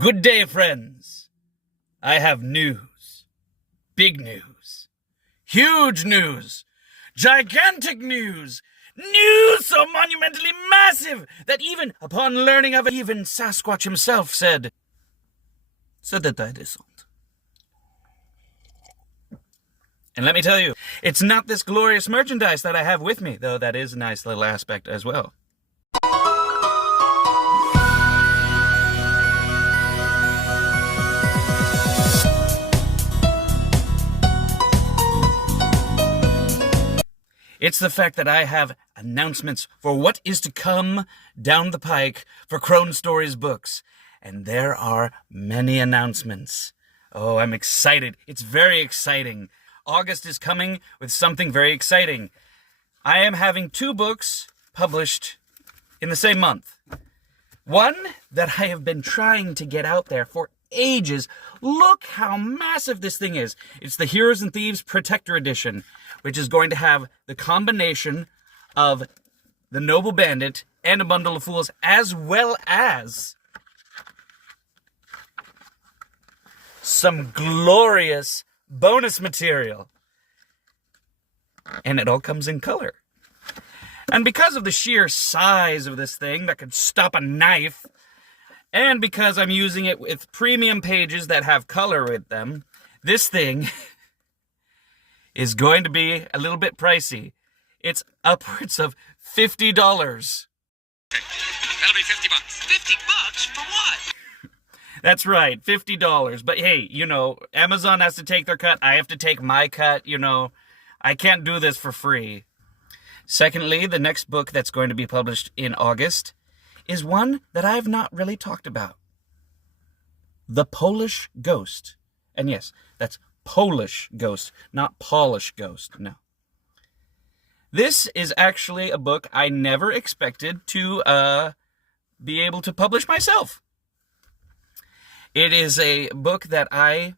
Good day, friends. I have news. Big news. Huge news. Gigantic news. News so monumentally massive that even upon learning of it, even Sasquatch himself said that I dissent. And let me tell you, it's not this glorious merchandise that I have with me, though that is a nice little aspect as well. It's the fact that I have announcements for what is to come down the pike for Krohn'Stories books. And there are many announcements. Oh, I'm excited. It's very exciting. August is coming with something very exciting. I am having 2 books published in the same month. One that I have been trying to get out there for ages. Look how massive this thing is. It's the Heroes and Thieves Protector Edition, which is going to have the combination of the Noble Bandit and a Bundle of Fools, as well as some glorious bonus material. And it all comes in color. And because of the sheer size of this thing that could stop a knife, and because I'm using it with premium pages that have color with them, this thing is going to be a little bit pricey. It's upwards of $50. That'll be $50. $50 for what? That's right, $50. But hey, Amazon has to take their cut. I have to take my cut, I can't do this for free. Secondly, the next book that's going to be published in August is one that I have not really talked about. The Polish Ghost. And yes, that's Polish Ghost, not Polish Ghost, no. This is actually a book I never expected to be able to publish myself. It is a book that I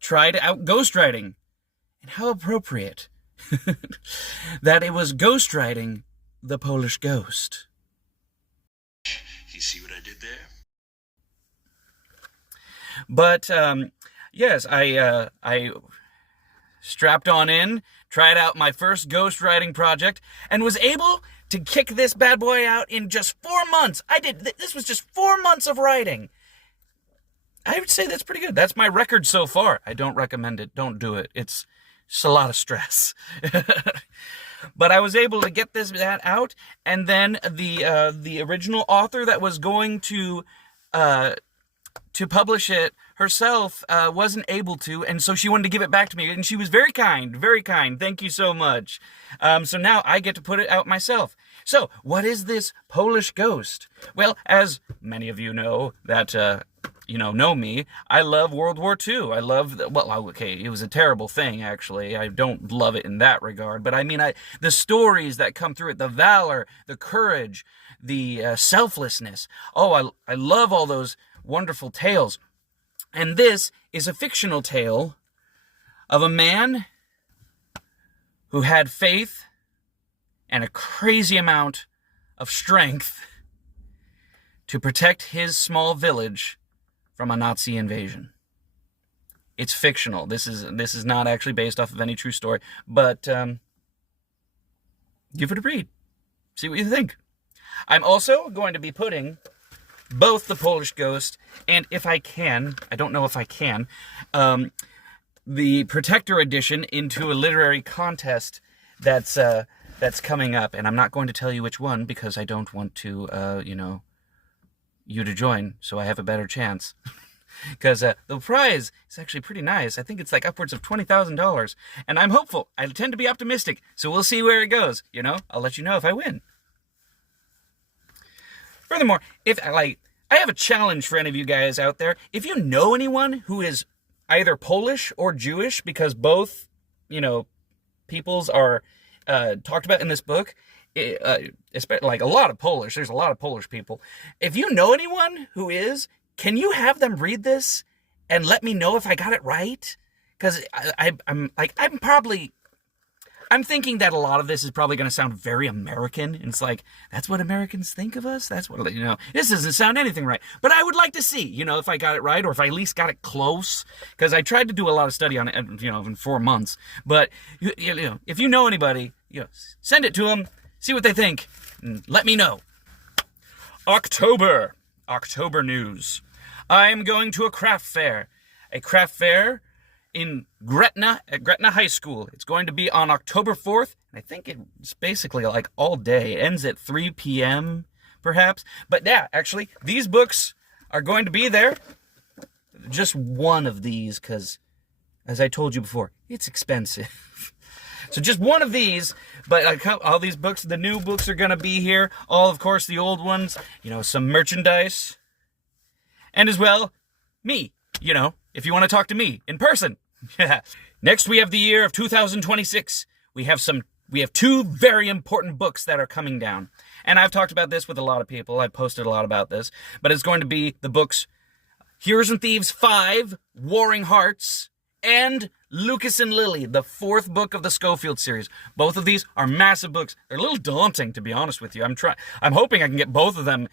tried out ghostwriting. And how appropriate that it was ghostwriting The Polish Ghost. You see what I did there? But, yes, I strapped on in, tried out my first ghostwriting project, and was able to kick this bad boy out in just 4 months. This was just 4 months of writing. I would say that's pretty good. That's my record so far. I don't recommend it. Don't do it. It's just a lot of stress. But I was able to get that out, and then the original author that was going to publish it herself wasn't able to, and so she wanted to give it back to me, and she was very kind, very kind. Thank you so much. So now I get to put it out myself. So what is this Polish Ghost? Well, as many of you know that know me, I love World War II. I love, it was a terrible thing, actually. I don't love it in that regard. But I mean, the stories that come through it, the valor, the courage, the selflessness. Oh, I love all those wonderful tales. And this is a fictional tale of a man who had faith and a crazy amount of strength to protect his small village from a Nazi invasion. It's fictional. This is not actually based off of any true story, but give it a read. See what you think. I'm also going to be putting both The Polish Ghost and, if I can, I don't know if I can, the Protector Edition into a literary contest that's coming up, and I'm not going to tell you which one because I don't want to, you to join, so I have a better chance. Because the prize is actually pretty nice. I think it's like upwards of $20,000, and I'm hopeful. I tend to be optimistic, so we'll see where it goes. I'll let you know if I win. Furthermore, I have a challenge for any of you guys out there. If you know anyone who is either Polish or Jewish, because both, peoples are talked about in this book, like a lot of Polish. There's a lot of Polish people. If you know anyone who is, can you have them read this and let me know if I got it right? Because I'm I'm thinking that a lot of this is probably going to sound very American. And it's like, that's what Americans think of us? That's what, this doesn't sound anything right. But I would like to see, if I got it right or if I at least got it close. Because I tried to do a lot of study on it, in 4 months. But, if you know anybody, send it to them, see what they think, and let me know. October news. I'm going to a craft fair in Gretna, at Gretna High School. It's going to be on October 4th. I think it's basically like all day. It ends at 3 p.m. perhaps. But yeah, actually, these books are going to be there. Just one of these, because as I told you before, it's expensive. So just one of these, but all these books, the new books are going to be here. All, of course, the old ones, some merchandise. And as well, me, if you want to talk to me in person. Next, we have the year of 2026. We have 2 very important books that are coming down. And I've talked about this with a lot of people. I've posted a lot about this. But it's going to be the books Heroes and Thieves 5, Warring Hearts, and Lucas and Lily, the 4th book of the Schofield series. Both of these are massive books. They're a little daunting, to be honest with you. I'm hoping I can get both of them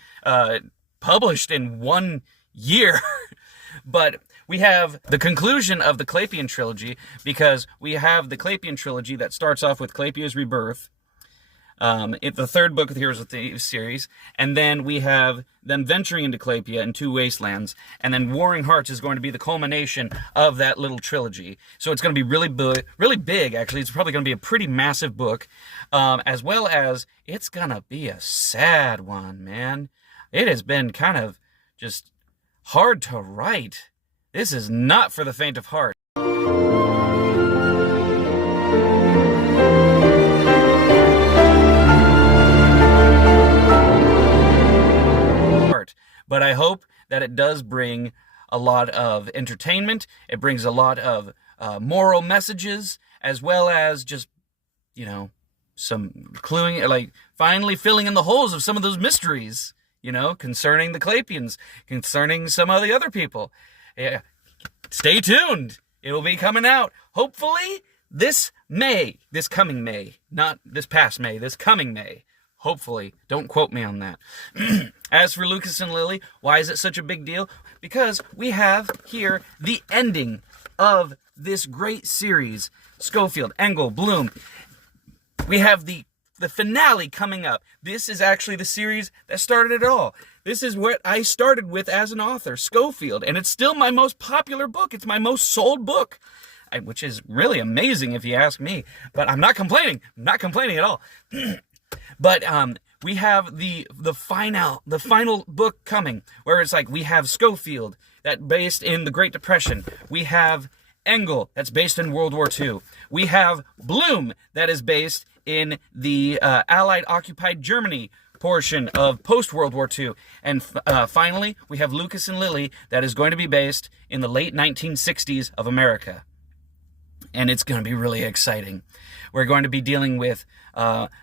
published in 1 year. But we have the conclusion of the Clapian trilogy, because we have the Clapian trilogy that starts off with Clapia's Rebirth, it's the 3rd book of the Heroes of Thieves series, and then we have them venturing into Clapia in 2 wastelands, and then Warring Hearts is going to be the culmination of that little trilogy. So it's going to be really big, actually. It's probably going to be a pretty massive book, as well as it's going to be a sad one, man. It has been kind of just hard to write. This is not for the faint of heart. But I hope that it does bring a lot of entertainment. It brings a lot of moral messages, as well as just, some cluing, like finally filling in the holes of some of those mysteries, concerning the Clapians, concerning some of the other people. Yeah. Stay tuned. It'll be coming out, hopefully, this coming May. Not this past May, this coming May. Hopefully. Don't quote me on that. As for Lucas and Lily, why is it such a big deal? Because we have here the ending of this great series. Schofield, Engel, Bloom. We have the finale coming up. This is actually the series that started it all. This is what I started with as an author, Schofield, and it's still my most popular book. It's my most sold book, which is really amazing if you ask me. But I'm not complaining. I'm not complaining at all. But we have the final book coming, where it's like we have Schofield, that based in the Great Depression. We have Engel, that's based in World War II. We have Bloom, that is based in the Allied occupied Germany portion of post-World War II. And finally, we have Lucas and Lily, that is going to be based in the late 1960s of America. And it's going to be really exciting. We're going to be dealing with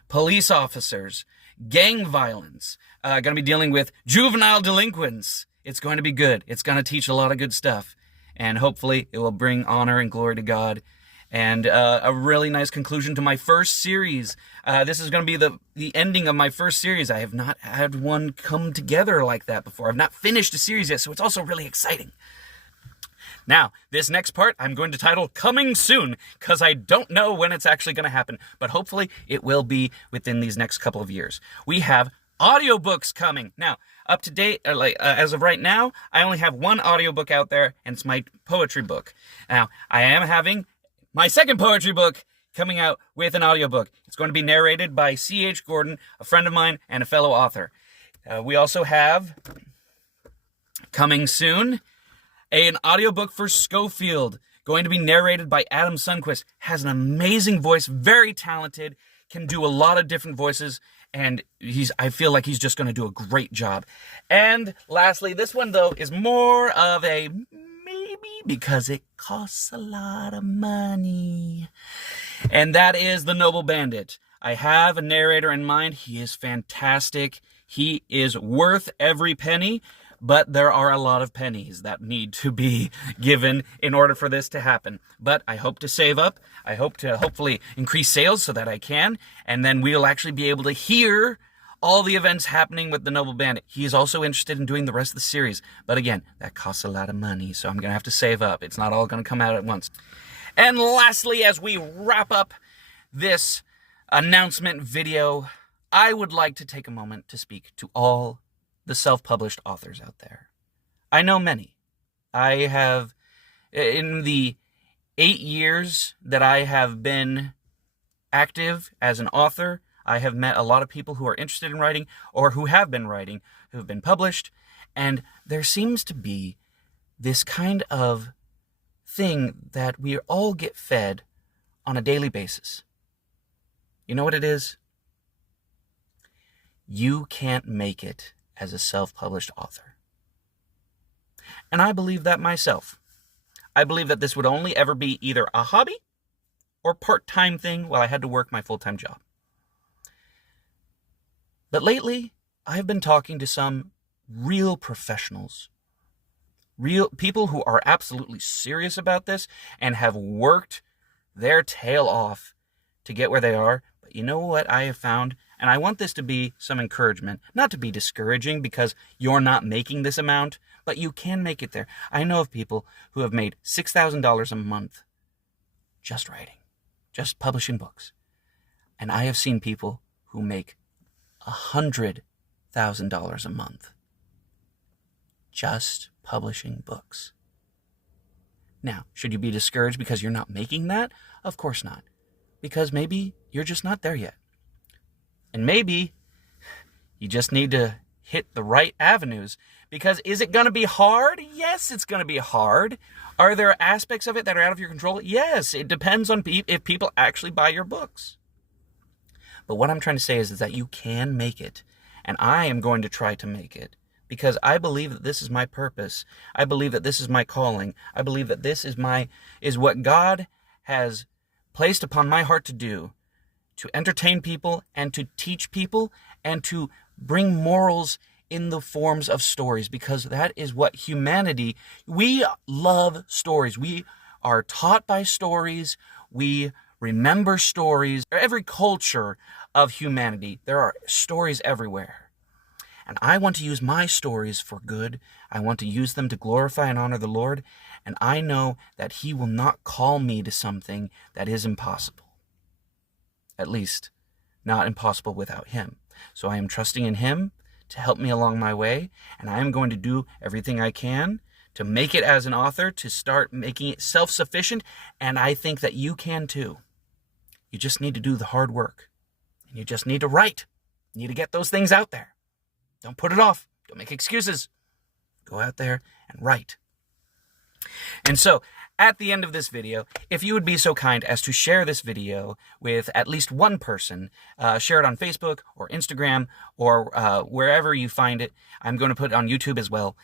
police officers, gang violence, going to be dealing with juvenile delinquents. It's going to be good. It's going to teach a lot of good stuff. And hopefully it will bring honor and glory to God. And a really nice conclusion to my first series. This is going to be the ending of my first series. I have not had one come together like that before. I've not finished a series yet, so it's also really exciting. Now, this next part I'm going to title Coming Soon, because I don't know when it's actually going to happen, but hopefully it will be within these next couple of years. We have audiobooks coming. Now, up to date, as of right now, I only have one audiobook out there, and it's my poetry book. Now, I am having my second poetry book coming out with an audiobook. It's going to be narrated by C.H. Gordon, a friend of mine and a fellow author. We also have, coming soon, an audiobook for Schofield, going to be narrated by Adam Sundquist. Has an amazing voice, very talented, can do a lot of different voices, and I feel like he's just going to do a great job. And lastly, this one, though, is more of a maybe, because it costs a lot of money. And that is The Noble Bandit. I have a narrator in mind. He is fantastic. He is worth every penny. But there are a lot of pennies that need to be given in order for this to happen. But I hope to save up. I hope to hopefully increase sales so that I can. And then we'll actually be able to hear all the events happening with the Noble Bandit. He is also interested in doing the rest of the series. But again, that costs a lot of money, so I'm going to have to save up. It's not all going to come out at once. And lastly, as we wrap up this announcement video, I would like to take a moment to speak to all the self-published authors out there. I know many. I have, in the 8 years that I have been active as an author, I have met a lot of people who are interested in writing or who have been writing, who have been published, and there seems to be this kind of thing that we all get fed on a daily basis. You know what it is? You can't make it as a self-published author. And I believe that myself. I believe that this would only ever be either a hobby or part-time thing while I had to work my full-time job. But lately, I've been talking to some real professionals, real people who are absolutely serious about this and have worked their tail off to get where they are. But you know what I have found? And I want this to be some encouragement, not to be discouraging because you're not making this amount, but you can make it there. I know of people who have made $6,000 a month just writing, just publishing books. And I have seen people who make $100,000 a month just publishing books. Now, should you be discouraged because you're not making that? Of course not. Because maybe you're just not there yet. And maybe you just need to hit the right avenues. Because is it going to be hard? Yes, it's going to be hard. Are there aspects of it that are out of your control? Yes, it depends on if people actually buy your books. But what I'm trying to say is that you can make it. And I am going to try to make it. Because I believe that this is my purpose. I believe that this is my calling. I believe that this is what God has placed upon my heart to do. To entertain people and to teach people and to bring morals in the forms of stories, because that is what humanity, we love stories. We are taught by stories. We remember stories. Every culture of humanity, there are stories everywhere. And I want to use my stories for good. I want to use them to glorify and honor the Lord. And I know that He will not call me to something that is impossible. At least, not impossible without Him. So I am trusting in Him to help me along my way, and I am going to do everything I can to make it as an author, to start making it self-sufficient, and I think that you can too. You just need to do the hard work, and you just need to write. You need to get those things out there. Don't put it off. Don't make excuses. Go out there and write. And so, at the end of this video, if you would be so kind as to share this video with at least one person, share it on Facebook or Instagram or wherever you find it. I'm going to put it on YouTube as well.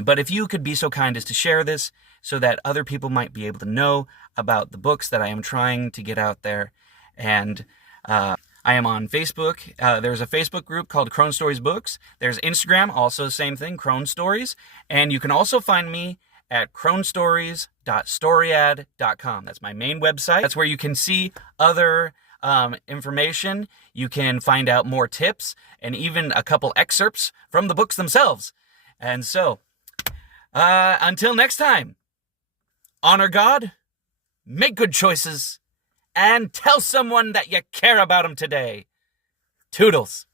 But if you could be so kind as to share this so that other people might be able to know about the books that I am trying to get out there. And I am on Facebook. There's a Facebook group called Krohn'Stories Books. There's Instagram, also the same thing, Krohn'Stories. And you can also find me at Krohn'Stories.storyad.com. That's my main website. That's where you can see other information. You can find out more tips and even a couple excerpts from the books themselves. And so, until next time, honor God, make good choices, and tell someone that you care about them today. Toodles.